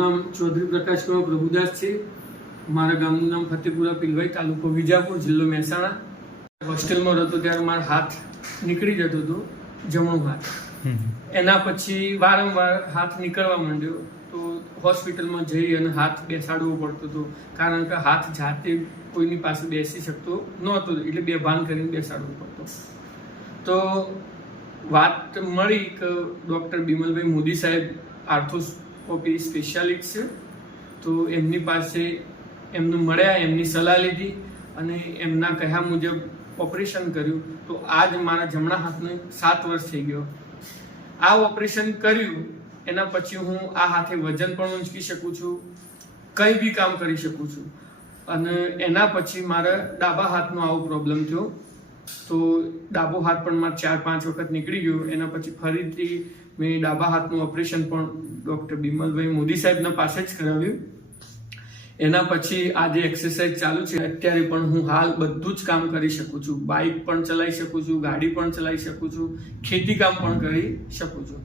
નામ ચૌધરી પ્રકાશ કુમાર પ્રભુદાસ છે। મારા ગામનું નામ ફતેપુરા પિલવાઈ, તાલુકો વિજાપુર, જિલ્લો મહેસાણા। હોસ્ટેલમાં રહેતો ત્યારે મારો હાથ નીકળી જતો હતો, જમણો હાથ। એના પછી વારંવાર હાથ નીકળવા માંડ્યો, તો હોસ્પિટલમાં જઈ અને હાથ બેસાડવો પડતો હતો, કારણ કે હાથ જાતે કોઈની પાસે બેસી શકતો નહોતો, એટલે બેભાન કરીને બેસાડવો પડતો। તો વાત મળી કે ડૉક્ટર બિમલભાઈ મોદી સાહેબ આર્થોસ્કોપી સ્પેશિયાલિસ્ટ છે, તો એમની પાસે એમને મળ્યા, એમની સલાહ લીધી અને એમના કહ્યા મુજબ ઓપરેશન કર્યું। તો આજ મારા જમણા હાથને 7 વર્ષ થઈ ગયો। આ ઓપરેશન કર્યું એના પછી હું આ હાથે વજન પણ ઊંચકી શકું છું, કંઈ બી કામ કરી શકું છું। અને એના પછી મારા ડાબા હાથનો આવો પ્રોબ્લેમ થયો, તો ડાબો હાથ પણ મારે 4-5 વખત નીકળી ગયો। એના પછી ફરીથી મેં ડાબા હાથનું ઓપરેશન પણ ડૉક્ટર બિમલભાઈ મોદી સાહેબના પાસે જ કરાવ્યું। એના પછી આજે એક્સરસાઇઝ ચાલુ છે। અત્યારે પણ હું હાલ બધું જ કામ કરી શકું છું, બાઇક પણ ચલાવી શકું છું, ગાડી પણ ચલાવી શકું છું, ખેતી કામ પણ કરી શકું છું।